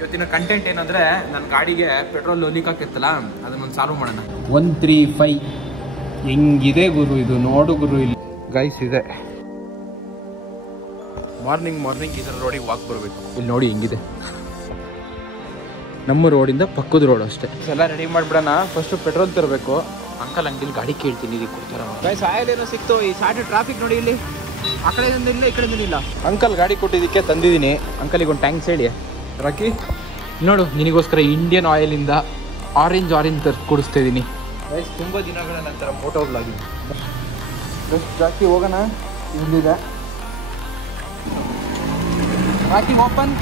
ಇವತ್ತಿನ ಕಂಟೆಂಟ್ ಏನಂದ್ರೆ ನನ್ನ ಗಾಡಿಗೆ ಪೆಟ್ರೋಲ್ ಲೀಕ್ ಆಗ್ತಿತ್ತಲ್ಲ ಅದನ್ನೊಂದು ಸಾಲ್ವ್ ಮಾಡೋಣ. 135 ಹೆಂಗಿದೆ ಗುರು ಇದು, ನೋಡು ಗುರು. ಇಲ್ಲಿ ಗೈಸ್ ಇದೆ, ಮಾರ್ನಿಂಗ್ ಇದರ ರೋಡಿಗೆ ವಾಕ್ ಬರಬೇಕು. ಇಲ್ಲಿ ನೋಡಿ ಹೆಂಗಿದೆ, ನಮ್ಮ ರೋಡಿಂದ ಪಕ್ಕದ ರೋಡ್ ಅಷ್ಟೇ. ಎಲ್ಲ ರೆಡಿ ಮಾಡ್ಬಿಡೋಣ. ಫಸ್ಟ್ ಪೆಟ್ರೋಲ್ ತರಬೇಕು. ಅಂಕಲ್ ಅಂಗಡಿಲಿ ಗಾಡಿ ಕೇಳ್ತೀನಿ, ಇದಕ್ಕೆ ಕೊಡ್ತಾರ. ಗೈಸ್ ಆಯಿಲ್ ಏನೋ ಸಿಕ್ತು. ಈ ಶಾರ್ಟ್ ಟ್ರಾಫಿಕ್ ನೋಡಿ, ಇಲ್ಲಿ ಆ ಕಡೆಯಿಂದ ಇಲ್ಲ, ಈ ಕಡೆಯಿಂದ ಇಲ್ಲ. ಅಂಕಲ್ ಗಾಡಿ ಕೊಟ್ಟಿದ್ದಕ್ಕೆ ತಂದಿದ್ದೀನಿ. ಅಂಕಲಿಗೆ ಒಂದು ಟ್ಯಾಂಕ್ಸ್ ಹೇಳಿ ರಾಕಿ. ನೋಡು, ನಿನಗೋಸ್ಕರ ಇಂಡಿಯನ್ ಆಯಿಲಿಂದ ಆರೆಂಜ್ ಕುಡಿಸ್ತಾ ಇದ್ದೀನಿ. ಗೈಸ್ ತುಂಬ ದಿನಗಳ ನಂತರ ಫೋಟೋ ಬ್ಲಾಗಿಂಗ್. ಜಾಸ್ತಿ ಹೋಗೋಣ. ಇಲ್ಲಿದೆ ರಾಕಿ, ಓಪನ್.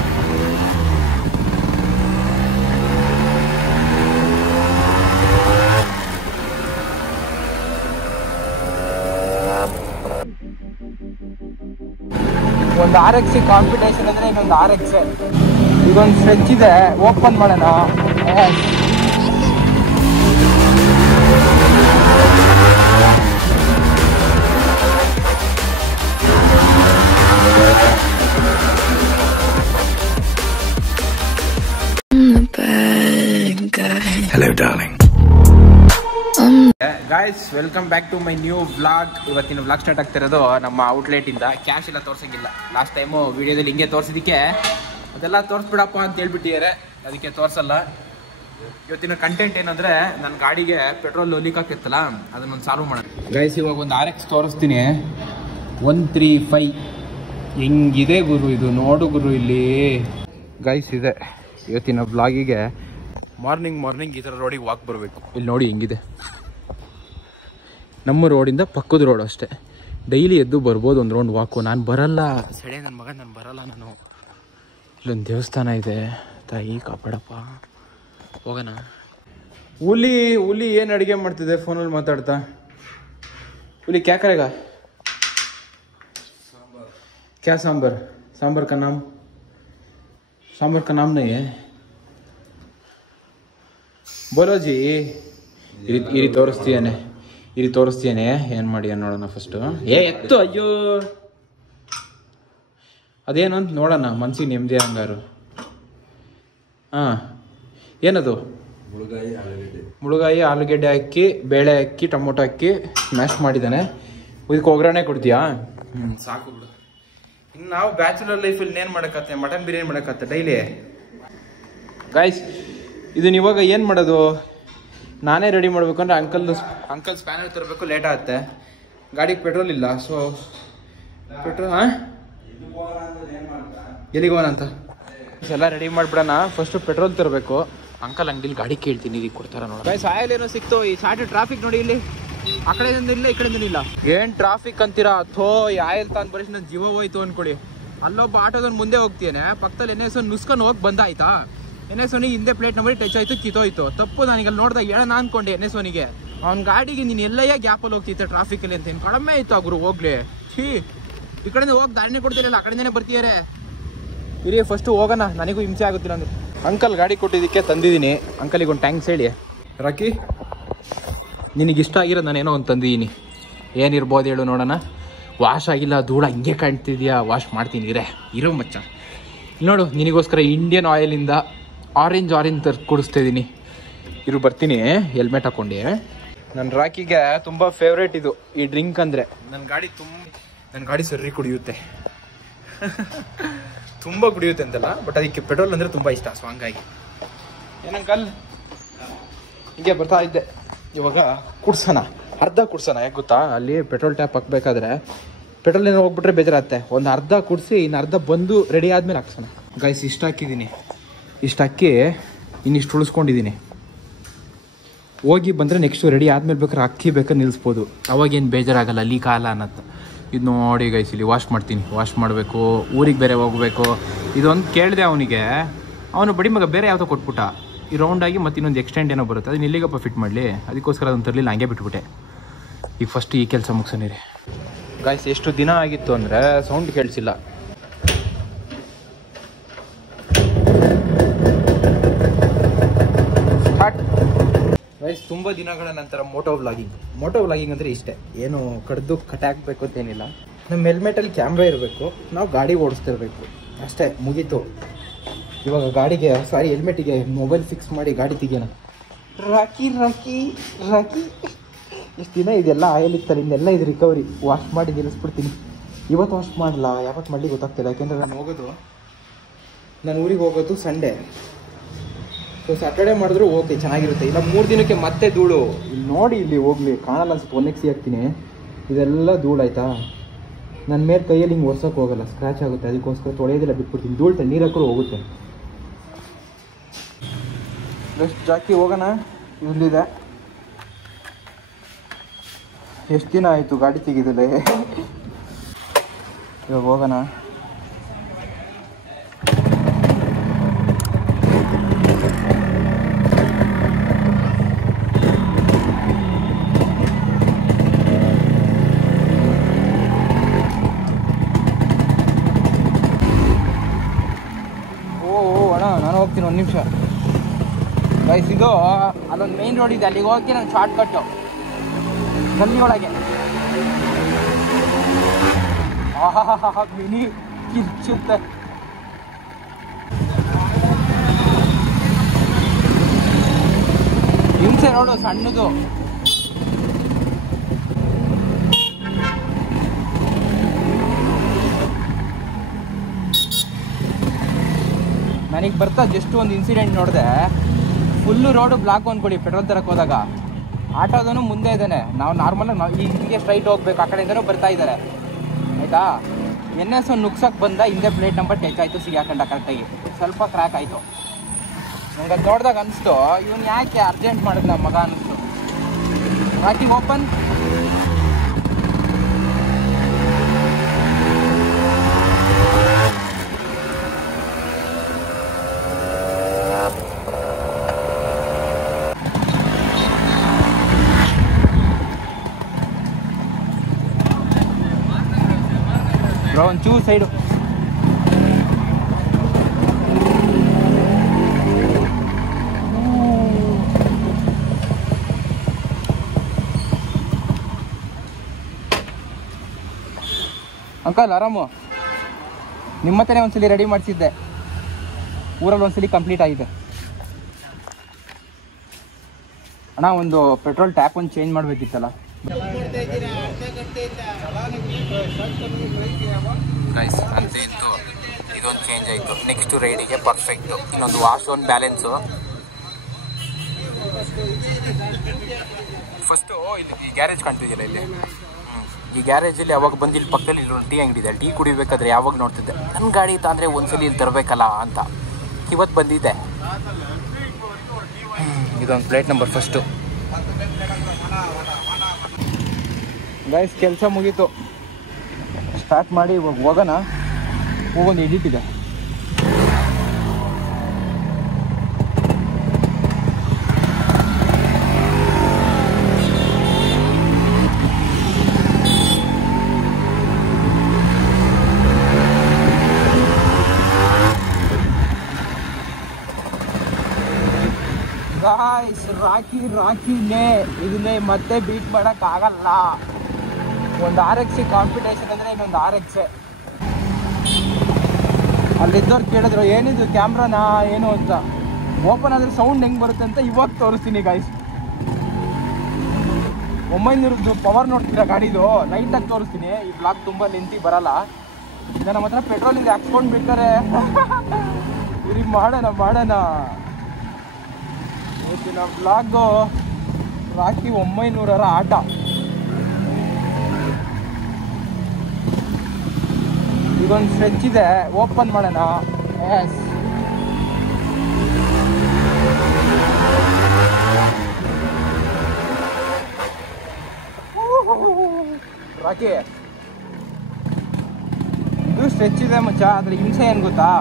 ಒಂದು RX ಕಾಂಪಿಟೇಷನ್ ಅಂದರೆ ಇನ್ನೊಂದು RX. ಇದೊಂದು ಸ್ಟ್ರೆಚ್ ಇದೆ, ಓಪನ್ ಮಾಡೋಣ. Hello darling. Guys, welcome back to my new vlog. ಇವತ್ತಿನ ವ್ಲಾಗ್ ಸ್ಟಾರ್ಟ್ ಆಗ್ತಿರೋದು ನಮ್ಮ ಔಟ್ಲೆಟ್ ಇಂದ. ಕ್ಯಾಶ್ ಎಲ್ಲ ತೋರ್ಸಂಗಿಲ್ಲ. ಲಾಸ್ಟ್ ಟೈಮು ವಿಡಿಯೋದಲ್ಲಿ ಹಿಂಗೆ ತೋರಿಸಿದಕ್ಕೆ ಅದೆಲ್ಲ ತೋರಿಸ್ಬಿಡಪ್ಪ ಅಂತ ಹೇಳ್ಬಿಟ್ಟಿದ್ದಾರೆ, ಅದಕ್ಕೆ ತೋರಿಸಲ್ಲ. ಇವತ್ತಿನ ಕಂಟೆಂಟ್ ಏನಂದ್ರೆ ನನ್ನ ಗಾಡಿಗೆ ಪೆಟ್ರೋಲ್ ಲೀಕ್ ಆಗ್ತಿತ್ತಲ್ಲ ಅದನ್ನೊಂದು ಸಾಲ್ವ್ ಮಾಡೋಣ. ಗೈಸ್, ಇವಾಗ ಒಂದು RX ತೋರಿಸ್ತೀನಿ. 135 ಹೆಂಗಿದೆ ಗುರು ಇದು, ನೋಡು ಗುರು. ಇಲ್ಲಿ ಗೈಸ್ ಇದೆ, ಇವತ್ತಿನ ವ್ಲಾಗಿಗೆ ಮಾರ್ನಿಂಗ್ ಈ ಥರ ರೋಡಿಗೆ ವಾಕ್ ಬರಬೇಕು. ಇಲ್ಲಿ ನೋಡಿ ಹೆಂಗಿದೆ, ನಮ್ಮ ರೋಡಿಂದ ಪಕ್ಕದ ರೋಡ್ ಅಷ್ಟೇ. ಡೈಲಿ ಎದ್ದು ಬರ್ಬೋದು ಒಂದು ರೌಂಡ್ ವಾಕು. ನಾನು ಬರಲ್ಲ, ಸಡೆ ನನ್ನ ಮಗ, ನಾನು ಬರಲ್ಲ. ನಾನು ಇಲ್ಲೊಂದು ದೇವಸ್ಥಾನ ಇದೆ, ತಾಯಿ ಕಾಪಾಡಪ್ಪ, ಹೋಗೋಣ. ಹುಲಿ ಏನು ಅಡುಗೆ ಮಾಡ್ತಿದೆ ಫೋನಲ್ಲಿ ಮಾತಾಡ್ತಾ? ಹುಲಿ ಕ್ಯಾ ಕರೆಗ? ಕ್ಯಾ सांबर का नाम नहीं है, बोलो जी. ಇರಿ ತೋರಿಸ್ತೀಯನೆ ಏನು ಮಾಡಿ ನೋಡೋಣ ಫಸ್ಟು. ಎತ್ತು, ಅಯ್ಯೋ ಅದೇನು ಅಂತ ನೋಡೋಣ, ಮನ್ಸಿಗೆ ನೆಮ್ಮದಿ ಹಂಗಾರು. ಹಾಂ, ಏನದು? ಮುಳುಗಾಯಿ ಆಲೂಗೆಡ್ಡೆ ಹಾಕಿ, ಬೇಳೆ ಹಾಕಿ, ಟೊಮೊಟೊ ಹಾಕಿ ಮ್ಯಾಶ್ ಮಾಡಿದ್ದಾನೆ. ಇದಕ್ಕೆ ಒಗ್ಗರಣೆ ಕೊಡ್ತೀಯಾ? ಸಾಕು ಬಿಡು. ಇನ್ನು ನಾವು ಬ್ಯಾಚುಲರ್ ಲೈಫಲ್ಲಿ ಏನು ಮಾಡೋಕ್ಕತ್ತೆ? ಮಟನ್ ಬಿರಿಯಾನಿ ಮಾಡೋಕ್ಕತ್ತೆ ಡೈಲಿ. ಗೈಸ್, ಇದನ್ನ ಇವಾಗ ಏನು ಮಾಡೋದು? ನಾನೇ ರೆಡಿ ಮಾಡ್ಬೇಕಂದ್ರೆ ಅಂಕಲ್ ಸ್ಪ್ಯಾನರ್ ತರಬೇಕು, ಲೇಟ್ ಆಗುತ್ತೆ. ಗಾಡಿಗೆ ಪೆಟ್ರೋಲ್ ಇಲ್ಲ. ಸೊ ಪೆಟ್ರೋಲ್ ಎಲ್ಲಿಗೆ ಹೋಗೋಣ ಅಂತ ಎಲ್ಲ ರೆಡಿ ಮಾಡ್ಬಿಡೋಣ. ಫಸ್ಟ್ ಪೆಟ್ರೋಲ್ ತರಬೇಕು. ಅಂಕಲ್ ಅಂಗಡಿಲಿ ಗಾಡಿ ಕೇಳ್ತೀನಿ, ಇದಕ್ಕೆ ಕೊಡ್ತಾರ ನೋಡಿ. ಗೈಸ್ ಆಯಿಲ್ ಏನೋ ಸಿಕ್ತು. ಈ ಶಾರ್ಟ್ ಟ್ರಾಫಿಕ್ ನೋಡಿ, ಇಲ್ಲಿ ಆ ಕಡೆಯಿಂದ ಇಲ್ಲ, ಈ ಕಡೆಯಿಂದ ಇಲ್ಲ. ಏನ್ ಟ್ರಾಫಿಕ್ ಅಂತೀರಾ? ಥೋ, ಈ ಆಯಿಲ್ ತಾನು ಬರೀ ನನ್ನ ಜೀವ ಹೋಯ್ತು ಅನ್ಕೊಡಿ. ಅಲ್ಲೊಬ್ಬ ಆಟೋದನ್ನ ಮುಂದೆ ಹೋಗ್ತೇನೆ, ಪಕ್ಕದಲ್ಲಿ NS ನುಸ್ಕೊಂಡು ಹೋಗಿ ಬಂದಾಯ್ತಾ. NS ಹಿಂದೆ ಪ್ಲೇಟ್ ನಂಬರ್ ಟಚ್ ಆಯ್ತು, ಕಿತ್ತೋಯ್ತು. ತಪ್ಪು. ನನಗೆ ಅಲ್ಲಿ ನೋಡ್ದಾಗ ಹೇಳೋಣ ಅನ್ಕೊಂಡೆ NS ಅವ್ನ ಗಾಡಿಗೆ ನೀನು ಎಲ್ಲಯ್ಯ ಗ್ಯಾಪಲ್ಲಿ ಹೋಗ್ತಿದ್ದೆ ಟ್ರಾಫಿಕಲ್ಲಿ ಅಂತ. ಕಡಿಮೆ ಆಯ್ತು ಆ ಗುರು, ಹೋಗ್ಲಿ. ಈ ಕಡೆಯಿಂದ ಹೋಗಿ ದಾರಿನೇ ಕೊಡ್ತಿರಲ್ಲ, ಆ ಕಡೆಯಿಂದನೇ ಬರ್ತೀಯಾರೆ. ಇರಿ ಫಸ್ಟು ಹೋಗೋಣ, ನನಗೂ ಹಿಂಸೆ ಆಗುತ್ತಿಲ್ಲ ಅಂದ್ರೆ. ಅಂಕಲ್ ಗಾಡಿ ಕೊಟ್ಟಿದ್ದಕ್ಕೆ ತಂದಿದ್ದೀನಿ. ಅಂಕಲಿಗೆ ಒಂದು ಟ್ಯಾಂಕ್ಸ್ ಹೇಳಿ ರಾಕಿ. ನಿನಗಿಷ್ಟ ಆಗಿರೋದು ನಾನೇನೋ ಒಂದು ತಂದಿದ್ದೀನಿ. ಏನಿರ್ಬೋದು ಹೇಳು ನೋಡೋಣ. ವಾಶ್ ಆಗಿಲ್ಲ, ಧೂಳ ಹಿಂಗೆ ಕಾಣ್ತಿದ್ಯಾ? ವಾಶ್ ಮಾಡ್ತೀನಿ, ಇರೋ ಮಚ್ಚ. ನೋಡು, ನಿನಗೋಸ್ಕರ ಇಂಡಿಯನ್ ಆಯಿಲಿಂದ ಆರೆಂಜ್ ಕುಡಿಸ್ತಾ ಇದ್ದೀನಿ. ಬರ್ತೀನಿ, ಹೆಲ್ಮೆಟ್ ಹಾಕ್ಕೊಂಡು. ನನ್ನ ರಾಕಿಗೆ ತುಂಬ ಫೇವ್ರೇಟ್ ಇದು, ಈ ಡ್ರಿಂಕ್ ಅಂದರೆ. ನನ್ನ ಗಾಡಿ ಸರಿ ಕುಡಿಯುತ್ತೆ. ತುಂಬ ಕುಡಿಯುತ್ತೆ ಅಂತಲ್ಲ, ಬಟ್ ಅದಕ್ಕೆ ಪೆಟ್ರೋಲ್ ಅಂದರೆ ತುಂಬ ಇಷ್ಟ. ಸೊ ಹಂಗಾಗಿ ಏನಂಕಲ್ ಹೀಗೆ ಬರ್ತಾ ಇದ್ದೆ. ಇವಾಗ ಕುಡ್ಸೋಣ, ಅರ್ಧ ಕುಡ್ಸೋಣ. ಯಾಕೆ ಗೊತ್ತಾ, ಅಲ್ಲಿ ಪೆಟ್ರೋಲ್ ಟ್ಯಾಪ್ ಹಾಕ್ಬೇಕಾದ್ರೆ ಪೆಟ್ರೋಲ್ ಏನೋ ಹೋಗ್ಬಿಟ್ರೆ ಬೇಜಾರತ್ತೆ. ಒಂದು ಅರ್ಧ ಕುಡಿಸಿ ಇನ್ನು ಅರ್ಧ ಬಂದು ರೆಡಿ ಆದಮೇಲೆ ಹಾಕ್ಸೋಣ. ಗೈಸ್, ಇಷ್ಟು ಹಾಕಿದ್ದೀನಿ. ಇಷ್ಟು ಹಾಕಿ ಇನ್ನಿಷ್ಟು ಉಳಿಸ್ಕೊಂಡಿದ್ದೀನಿ. ಹೋಗಿ ಬಂದರೆ ನೆಕ್ಸ್ಟು ರೆಡಿ ಆದಮೇಲೆ ಬೇಕಾದ್ರೆ ನಿಲ್ಲಿಸ್ಬೋದು. ಅವಾಗೇನು ಬೇಜಾರಾಗಲ್ಲ, ಲೀಕ್ ಆಗಲ್ಲ ಅನ್ನೋದು. ಇದು ನೋಡಿ ಗೈಸ್, ಇಲ್ಲಿ ವಾಶ್ ಮಾಡ್ತೀನಿ. ವಾಶ್ ಮಾಡಬೇಕು, ಊರಿಗೆ ಬೇರೆ ಹೋಗಬೇಕು. ಇದೊಂದು ಕೇಳಿದೆ ಅವನಿಗೆ, ಅವನು ಬಡಿ ಮಗ ಬೇರೆ ಯಾವುದೋ ಕೊಟ್ಬಿಟ್ಟ. ಈ ರೌಂಡಾಗಿ ಮತ್ತು ಇನ್ನೊಂದು ಎಕ್ಸ್ಟೆಂಡ್ ಏನೋ ಬರುತ್ತೆ, ಅದನ್ನ ಇಲ್ಲಿಗಪ್ಪ ಫಿಟ್ ಮಾಡಲಿ. ಅದಕ್ಕೋಸ್ಕರ ಅದನ್ನು ತರಲಿಲ್ಲ, ಹಂಗೆ ಬಿಟ್ಬಿಟ್ಟೆ. ಈಗ ಫಸ್ಟ್ ಈ ಕೆಲಸ ಮುಗಿಸೋಣಿರಿ. ಗಾಯ್ಸ್, ಎಷ್ಟು ದಿನ ಆಗಿತ್ತು ಅಂದರೆ ಸೌಂಡ್ ಕೇಳಿಸಿಲ್ಲ. ಗೈಸ್, ತುಂಬ ದಿನಗಳ ನಂತರ ಮೋಟೋ ವ್ಲಾಗಿಂಗ್ ಅಂದರೆ ಇಷ್ಟೇ. ಏನು ಕಡ್ದು ಕಟ್ಟಾಕಬೇಕು ಅಂತೇನಿಲ್ಲ. ನಮ್ಮ ಹೆಲ್ಮೆಟಲ್ಲಿ ಕ್ಯಾಮ್ರಾ ಇರಬೇಕು, ನಾವು ಗಾಡಿ ಓಡಿಸ್ತಿರ್ಬೇಕು ಅಷ್ಟೇ, ಮುಗೀತು. ಇವಾಗ ಗಾಡಿಗೆ ಹೆಲ್ಮೆಟಿಗೆ ಮೊಬೈಲ್ ಫಿಕ್ಸ್ ಮಾಡಿ ಗಾಡಿ ತೆಗಿಯೋಣ. ರಾಕಿ ರಾಕಿ ರಾಕಿ ಇಷ್ಟು ದಿನ ಇದೆಲ್ಲ ಆಯಿಲ್ ಇತ್ತಲ್ಲ, ಇನ್ನೆಲ್ಲ ಇದು ರಿಕವರಿ ವಾಶ್ ಮಾಡಿ ನಿಲ್ಲಿಸ್ಬಿಡ್ತೀನಿ. ಇವತ್ತು ವಾಶ್ ಮಾಡಲ್ಲ, ಯಾವತ್ತು ಮಾಡಲಿ ಗೊತ್ತಾಗ್ತಿಲ್ಲ. ಯಾಕೆಂದರೆ ನಾನು ಊರಿಗೆ ಹೋಗೋದು ಸಂಡೇ. ಸೊ ಸ್ಯಾಟರ್ಡೇ ಮಾಡಿದ್ರು ಓಕೆ ಚೆನ್ನಾಗಿರುತ್ತೆ. ಇಲ್ಲ 3 ದಿನಕ್ಕೆ ಮತ್ತೆ ಧೂಳು. ಇಲ್ಲಿ ನೋಡಿ, ಇಲ್ಲಿ ಹೋಗ್ಲಿ ಕಾಣಲ್ಲ ಅನ್ಸುತ್ತೆ. ಒನ್ನೆಕ್ಸಿ ಹಾಕ್ತೀನಿ, ಇದೆಲ್ಲ ಧೂಳು ಆಯಿತಾ. ನನ್ನ ಮೇಲೆ ಕೈಯಲ್ಲಿ ಹಿಂಗೆ ಒರ್ಸೋಕೆ ಹೋಗಲ್ಲ, ಸ್ಕ್ರ್ಯಾಚ್ ಆಗುತ್ತೆ. ಅದಕ್ಕೋಸ್ಕರ ತೊಳೆಯೋದಿಲ್ಲ, ಬಿಟ್ಬಿಡ್ತೀನಿ. ಧೂಳು ನೀರು ಹಾಕಿದ್ರು ಹೋಗುತ್ತೆ. ಬೆಸ್ಟ್ ಜಾಕಿ ಹೋಗೋಣ. ಇಲ್ಲಿದೆ. ಎಷ್ಟು ದಿನ ಆಯಿತು ಗಾಡಿ ತೆಗೆದಿಲ್ಲ. ಇವಾಗ ಹೋಗೋಣ. ನಾನು ಹೋಗ್ತೀನಿ, 1 ನಿಮಿಷ ಗೈಸ್. ಇದು ಅಲ್ಲೊಂದು ಮೇನ್ ರೋಡ್ ಇದೆ, ಅಲ್ಲಿಗೆ ಹೋಗಿ ನಾನು ಶಾರ್ಟ್ ಕಟ್ಟು ಗಲ್ಲಿ ಒಳಗೆ. ಮಿನಿ ಕಿಚ್ಚುತ್ತೆ. ಹಿಂಸೆ ನೋಡು ಸಣ್ಣದು. ನನಗೆ ಬರ್ತಾ ಜಸ್ಟ್ ಒಂದು ಇನ್ಸಿಡೆಂಟ್ ನೋಡಿದೆ. ಫುಲ್ಲು ರೋಡು ಬ್ಲಾಕ್ ಅಂದ್ಕೊಳ್ಳಿ ಪೆಟ್ರೋಲ್ ತರಕ್ಕೆ ಹೋದಾಗ. ಆಟೋದನು ಮುಂದೆ ಇದ್ದಾನೆ. ನಾವು ನಾರ್ಮಲಾಗಿ ನಾವು ಹಿಂಗೆ ಸ್ಟ್ರೈಟ್ ಹೋಗ್ಬೇಕು, ಆ ಕಡೆಯಿಂದನೂ ಬರ್ತಾ ಇದ್ದಾರೆ ಆಯಿತಾ. NS ನುಗ್ಸಕ್ಕೆ ಬಂದ, ಹಿಂದೆ ಪ್ಲೇಟ್ ನಂಬರ್ ಟಚ್ ಆಯಿತು, ಸಿಗಾಕೊಂಡ ಕರೆಕ್ಟಾಗಿ. ಸ್ವಲ್ಪ ಕ್ರ್ಯಾಕ್ ಆಯಿತು. ನಂಗೆ ಅದು ನೋಡಿದಾಗ ಅನಿಸ್ತು, ಇವನು ಯಾಕೆ ಅರ್ಜೆಂಟ್ ಮಾಡಿದ್ನ ಮಗ ಅನ್ನಿಸ್ತು. ಹಾಕಿ ಓಪನ್. ಒಂಚೂರು ಸೈಡು. ಅಂಕಲ್ ಆರಾಮು? ನಿಮ್ಮ ಹತ್ರನೇ ಒಂದ್ಸಲಿ ರೆಡಿ ಮಾಡಿಸಿದ್ದೆ, ಊರಲ್ಲಿ ಒಂದ್ಸಲಿ ಕಂಪ್ಲೀಟ್ ಆಗಿದೆ. ಅಣ್ಣ ಒಂದು ಪೆಟ್ರೋಲ್ ಟ್ಯಾಪ್ ಒಂದು ಚೇಂಜ್ ಮಾಡಬೇಕಿತ್ತಲ್ಲ. ಇದೊಂದು ಚೇಂಜ್ ಆಯಿತು. ನೆಕ್ಸ್ಟ್ ರೈಡಿಗೆ ಪರ್ಫೆಕ್ಟು. ಇನ್ನೊಂದು ವಾಶ್ ಒಂದು ಬ್ಯಾಲೆನ್ಸು. ಫಸ್ಟು ಇಲ್ಲಿ ಈ ಗ್ಯಾರೇಜ್ ಕಾಣ್ತಿದ್ದಿಲ್ಲ ಇಲ್ಲಿ. ಈ ಗ್ಯಾರೇಜಲ್ಲಿ ಯಾವಾಗ ಬಂದು ಇಲ್ಲಿ ಪಕ್ಕದಲ್ಲಿ ಇಲ್ಲೊಂದು ಟೀ ಅಂಗಡಿ ಇದೆ. ಟೀ ಕುಡಿಬೇಕಾದ್ರೆ ಯಾವಾಗ ನೋಡ್ತಿದ್ದೆ, ನನ್ನ ಗಾಡಿ ತಂದರೆ ಒಂದ್ಸಲಿ ಇಲ್ಲಿ ತರಬೇಕಲ್ಲ ಅಂತ. ಇವತ್ತು ಬಂದಿದ್ದೆ. ಇದೊಂದು ಪ್ಲೇಟ್ ನಂಬರ್ ಫಸ್ಟು. ಗೈಸ್ ಕೆಲಸ ಮುಗೀತು, ಸ್ಟಾರ್ಟ್ ಮಾಡಿ ಇವಾಗ ಹೋಗೋಣ. ಹೋಗೊಂದು ಎಡಿಟ್ ಇದೆ. ಗಾಯ್ಸ್ ರಾಕಿನೇ ಇದನ್ನೇ ಮತ್ತೆ ಬೀಟ್ ಮಾಡೋಕ್ಕಾಗಲ್ಲ. ಒಂದು RX ಕಾಂಪಿಟೇಷನ್ ಅಂದರೆ ಇನ್ನೊಂದು RX. ಅಲ್ಲಿದ್ದವ್ರು ಕೇಳಿದ್ರು ಏನಿದು ಕ್ಯಾಮ್ರಾನಾ ಏನು ಅಂತ. ಓಪನ್ ಆದರೆ ಸೌಂಡ್ ಹೆಂಗೆ ಬರುತ್ತೆ ಅಂತ ಇವಾಗ ತೋರಿಸ್ತೀನಿ ಗಾಯ್ಸ್. 900 ಪವರ್ ನೋಡ್ತೀರಾ ಗಾಡಿದು, ಲೈಟಾಗಿ ತೋರಿಸ್ತೀನಿ. ಈ ಬ್ಲಾಗ್ ತುಂಬ ಲೆಂತಿ ಬರಲ್ಲ. ಈಗ ನಮ್ಮ ಹತ್ರ ಪೆಟ್ರೋಲ್ ಇದೆ, ಹಾಕ್ಸ್ಕೊಂಡು ಬೇಕಾರೆ ಇವ್ರಿಗೆ ಮಾಡೋಣ. ಇವತ್ತಿನ ಬ್ಲಾಗು ರಾಕಿ 900ರ ಆಟ. ಇದೊಂದು ಸ್ಟ್ರೆಚ್ ಇದೆ, ಓಪನ್ ಮಾಡೋಣ. ಎಸ್, ರಾಕಿ ಇದು ಸ್ಟ್ರೆಚ್ ಇದೆ ಮಚ್ಚ. ಅದ್ರ ಹಿಂಸೆ ಏನು ಗೊತ್ತಾ,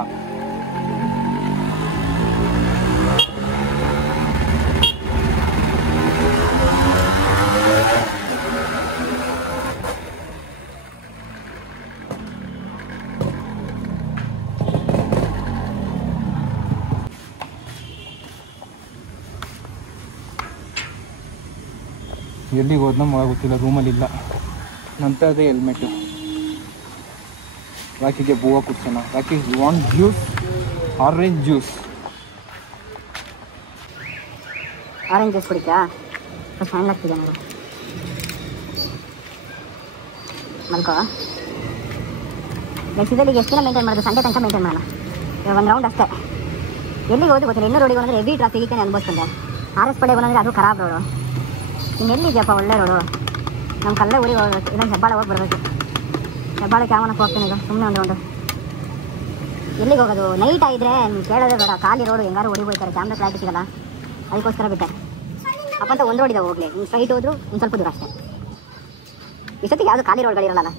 ಎಲ್ಲಿಗೆ ಹೋದ್ನ ಮಗ ಗೊತ್ತಿಲ್ಲ, ರೂಮಲ್ಲಿಲ್ಲ. ನಂತರದೇ ಹೆಲ್ಮೆಟ್ಟು. ರಾಕಿಗೆ ಬೂವ ಕುಡ್ಸೋಣ. Rocky want juice. Orange juice ಕುಡಿತಾ ಫಸ್ಟ್ ಹ್ಯಾಂಡ್ ಆಗ್ತಿದೆ ನೋಡು ಮಲ್ಕೋ. ನೆಕ್ಸ್ಟ್ ಇದಲ್ಲಿಗೆ ಎಷ್ಟು ದಿನ ಮೇಂಟೈನ್ ಮಾಡೋದು? ಸಂಡೇ ತನಕ ಮೇಂಟೈನ್ ಮಾಡೋಣ. ಇವಾಗ ಒಂದು ರೌಂಡ್ ಅಷ್ಟೇ. ಎಲ್ಲಿಗೆ ಹೋದ್ರು ಗೊತ್ತಿಲ್ಲ. ಇನ್ನೂ ರೋಡಿಗೆ ಹೋದ್ರೆ ಹೆವಿ ಟ್ರಾಫಿಕ್ ಅನ್ಭವಿಸ್ಕೊಂಡೆ. RS ಪಡೆ ಬಂದರೆ ಅದು ಖರಾಬ್ ರೋಡು. ಇನ್ನು ಎಲ್ಲಿದೆಯಪ್ಪ ಒಳ್ಳೆ ರೋಡು? ನಮ್ಮ ಕಲ್ಲೇ ಊರಿಗೆ ಹೋಗ್ಬೇಕು, ಇನ್ನೊಂದು ಹೆಬ್ಬಾಳ ಹೋಗಿ ಬರಬೇಕು. ಹೆಬ್ಬಾಳಕ್ಕೆ ಯಾವನಕ್ಕೆ ಹೋಗ್ತೀನಿ ಈಗ ಸುಮ್ಮನೆ ಒಂದು ರೌಂಡು. ಎಲ್ಲಿಗೆ ಹೋಗೋದು? ನೈಟ್ ಆಗಿದ್ರೆ ನೀವು ಕೇಳೋದೇ ಬೇಡ. ಖಾಲಿ ರೋಡು ಹೆಂಗಾರು ಹೊಡಿಬೋಯ್ತಾರೆ, ಕ್ಯಾಮ್ರಾ ಕ್ಲಾರಿಟಿ ಸಿಗಲ್ಲ. ಅದಕ್ಕೋಸ್ಕರ ಬಿಟ್ಟೆ. ಅಪ್ಪಂತ ಒಂದು ರೋಡ್ ಇದೆ ಹೋಗ್ಲಿ. ನೀವು ಸ್ಟ್ರೈಟ್ ಹೋದ್ರು ಒಂದು ಸ್ವಲ್ಪ ದೂರ ಅಷ್ಟೇ. ಇಷ್ಟೊತ್ತಿಗೆ ಯಾವುದು ಖಾಲಿ ರೋಡ್ಗಳಿರಲ್ಲ.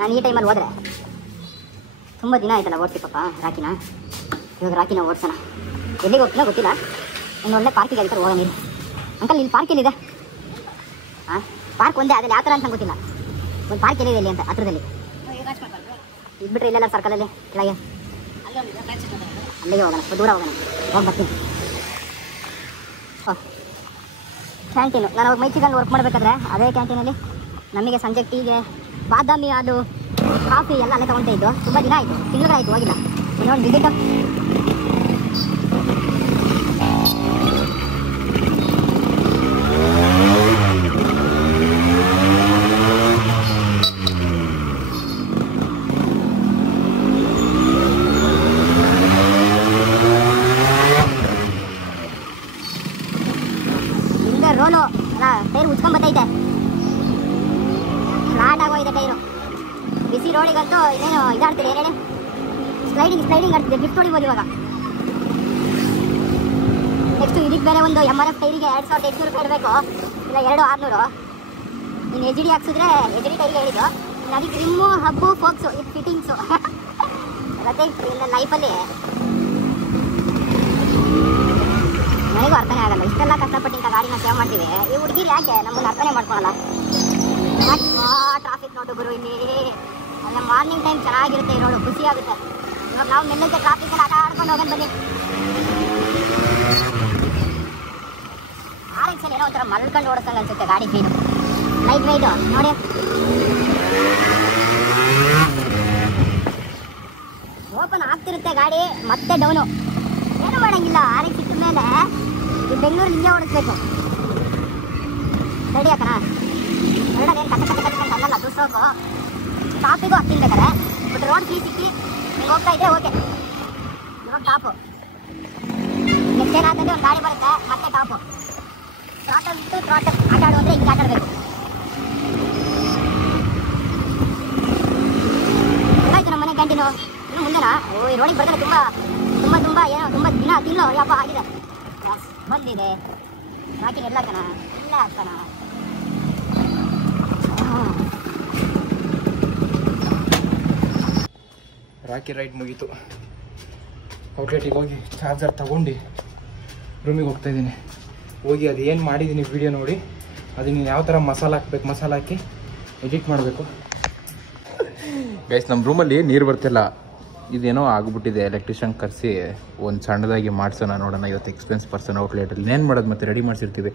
ನಾನು ಈ ಟೈಮಲ್ಲಿ ಹೋದರೆ ತುಂಬ ದಿನ ಆಯ್ತಲ್ಲ ಓಡಿಸಿ ಪಾಪ ರಾಕಿನ. ಇವಾಗ ರಾಕಿನ ಓಡಿಸೋಣ. ಎಲ್ಲಿಗೆ ಹೋಗ್ತೀನೋ ಗೊತ್ತಿಲ್ಲ. ಒಂದು ಒಳ್ಳೆ ಪಾರ್ಕಿಗೆ ಹೇಳ್ತಾರೆ ಹೋಗೋಣ. ನೀರು ಅಂಕಲ್ ಇಲ್ಲಿ ಪಾರ್ಕ್ ಎಲ್ಲಿದೆ? ಹಾಂ ಪಾರ್ಕ್ ಒಂದೇ, ಅದ್ರಲ್ಲಿ ಯಾವ ಥರ ಅಂತ ಗೊತ್ತಿಲ್ಲ. ಒಂದು ಪಾರ್ಕ್ ಎಲ್ಲಿದೆ ಇಲ್ಲಿ ಅಂತ ಹತ್ರದಲ್ಲಿ ಇದ್ಬಿಟ್ರೆ ಇಲ್ಲೆಲ್ಲ ಸರ್ಕಲಲ್ಲಿ ಕೆಳಗೆ ಅಲ್ಲಿಗೆ ಹೋಗೋಣ. ದೂರ ಹೋಗೋಣ. ಹೋಗಿ ಬರ್ತೀನಿ. ಕ್ಯಾಂಟೀನು ನಾನು ಅವಾಗ ಮೈಚಿಗಲ್ಲಿ ವರ್ಕ್ ಮಾಡಬೇಕಾದ್ರೆ ಅದೇ ಕ್ಯಾಂಟೀನಲ್ಲಿ ನಮಗೆ ಸಂಜೆ ಟೀಗೆ ಬಾದಾಮಿ ಹಾಲು ಕಾಫಿ ಎಲ್ಲ ಅಲ್ಲೇ ತೊಗೊಳ್ತಾ ಇದ್ದು. ತುಂಬ ದಿನ ಆಯಿತು, ತಿಂಗಳಾಯಿತು ಹೋಗಿಲ್ಲ. ಇನ್ನೊಂದು ವಿಸಿಟ್. ಹಿಂದೆ ರೋಲು ಟೈರ್ ಉಚ್ಕೊಂಬತ್ತೈತೆ. ಫ್ಲಾಟ್ ಆಗೋಗಿದೆ ಟೈರು. ಬಿಸಿ ರೋಡಿಗಂತೂ ಇನ್ನೇನು ಇದಾಡ್ತೀರಿ ಏನೇಳಿ ಸ್ಲೈಡಿಂಗ್ ಆಡ್ತಿದೆ. ಡ್ರಿಫ್ಟ್ ಹೊಡಿಬೋದು ಇವಾಗ. ನೆಕ್ಸ್ಟು ಇದಕ್ಕೆ ಬೇರೆ ಒಂದು MRF ಟೈರಿಗೆ 2800 ರೂಪಾಯಿ ಇಡಬೇಕು, ಇಲ್ಲ 2600. ಇನ್ನು HD ಹಾಕ್ಸಿದ್ರೆ HD ಟೈರಿಗೆ ಹೇಳಿದ್ದು. ಇನ್ನು ಅದಕ್ಕೆ ರಿಮ್ಮು, ಹಬ್ಬು, ಫೋಕ್ಸು, ಇದು ಫಿಟ್ಟಿಂಗ್ಸು. ಮತ್ತೆ ಇಲ್ಲ ಲೈಫಲ್ಲಿ ನನಗೂ ಅರ್ಥನೇ ಆಗಲ್ಲ. ಇಷ್ಟೆಲ್ಲ ಕಷ್ಟಪಟ್ಟು ಇಂಥ ಗಾಡಿನ ಸೇವ್ ಮಾಡ್ತೀವಿ. ಈ ಹುಡುಗಿರು ಯಾಕೆ ನಮ್ಮನ್ನು ಅರ್ಥನೇ ಮಾಡ್ಕೊಳಲ್ಲ? ಟ್ರಾಫಿಕ್ ನೋಡು ಗುರು ಇಲ್ಲಿ. ಅಲ್ಲ ಮಾರ್ನಿಂಗ್ ಟೈಮ್ ಚೆನ್ನಾಗಿರುತ್ತೆ ಈ ರೋಡು, ಖುಷಿ ಆಗುತ್ತೆ. ಇವಾಗ ನಾವು ಮೆಲ್ಲಕ್ಕೆ ಟ್ರಾಫಿಕಲ್ಲಿ ಆಟ ಆಡ್ಕೊಂಡು ಹೋಗೋದು ಬನ್ನಿ. RX ಏನೋ ಒಂಥರ ಮಲ್ಕೊಂಡು ಓಡಿಸಂಗೆ ಅನ್ಸುತ್ತೆ ಗಾಡಿ. ಫೀಲು ಲೈಟ್ ವೈಟು ನೋಡಿ. ಓಪನ್ ಆಗ್ತಿರುತ್ತೆ ಗಾಡಿ, ಮತ್ತೆ ಡೌನು. ಏನು ಮಾಡೋಂಗಿಲ್ಲ. RX ಸಿಕ್ಕ ಮೇಲೆ ಈ ಬೆಂಗಳೂರು ಹಿಂಗೆ ಓಡಿಸ್ಬೇಕು. ರೆಡಿ ಹಾಕೋಣ. ಎರಡನೇನು ಕಟ್ಟ ಅನ್ನಲ್ಲ ದೂಸೋಕು ಟಾಪಿಗೂ ಹತ್ತಿನ ಬೇಕಾರೆ. ಬಟ್ ರೋಡ್ ಫ್ರೀ ಸಿಕ್ಕಿ ನೀವು ಹೋಗ್ತಾ ಇದ್ದರೆ ಓಕೆ. ಇವಾಗ ಟಾಪು ನೆಕ್ಸ್ಟ್ ಏನಾಗ್ತದೆ, ಒಂದು ಗಾಡಿ ಬರುತ್ತೆ ಮತ್ತೆ ಟಾಪು. ಥ್ರಾಟಲ್ ಇಟ್ಟು ಥ್ರಾಟಲ್ ಆಟ ಆಡು ಅಂದರೆ ಹಿಂಗೆ ಆಟ ಆಡಬೇಕು. ಎಲ್ಲಾಯ್ತು ನಮ್ಮ ಮನೆ ಕ್ಯಾಂಟೀನು. ಇನ್ನು ಮುಂದೆನಾ ಈ ರೋಡಿಗೆ ಬರ್ತಾರೆ. ತುಂಬ ಏನೋ ತುಂಬ ದಿನ ತಿನ್ನೋ ಯಪ್ಪ ಆಗಿದೆ. ಬಂದಿದೆ ರಾಕಿನ ಎಲ್ಲ ಹಾಕೋಣ, ಇಲ್ಲ ಹಾಕೋಣ. ರಾಕಿ ರೈಡ್ ಮುಗೀತು. ಔಟ್ಲೆಟಿಗೆ ಹೋಗಿ ಚಾರ್ಜರ್ ತಗೊಂಡು ರೂಮಿಗೆ ಹೋಗ್ತಾಯಿದ್ದೀನಿ. ಹೋಗಿ ಅದು ಏನು ಮಾಡಿದ್ದೀನಿ ವಿಡಿಯೋ ನೋಡಿ. ಅದನ್ನು ಯಾವ ಥರ ಮಸಾಲ ಹಾಕ್ಬೇಕು, ಮಸಾಲ ಹಾಕಿ ಎಡಿಟ್ ಮಾಡಬೇಕು. ಗೈಸ್ ನಮ್ಮ ರೂಮಲ್ಲಿ ನೀರು ಬರ್ತಿಲ್ಲ. ಇದೇನೋ ಆಗ್ಬಿಟ್ಟಿದೆ. ಎಲೆಕ್ಟ್ರಿಷಿಯನ್ ಕರೆಸಿ ಒಂದು ಸಣ್ಣದಾಗಿ ಮಾಡಿಸೋಣ ನೋಡೋಣ. ಇವತ್ತು ಎಕ್ಸ್ಪೆನ್ಸ್ ಪರ್ಸನ್ ಔಟ್ಲೆಟಲ್ಲಿ ಏನು ಮಾಡೋದು, ಮತ್ತೆ ರೆಡಿ ಮಾಡಿಸಿರ್ತೀವಿ.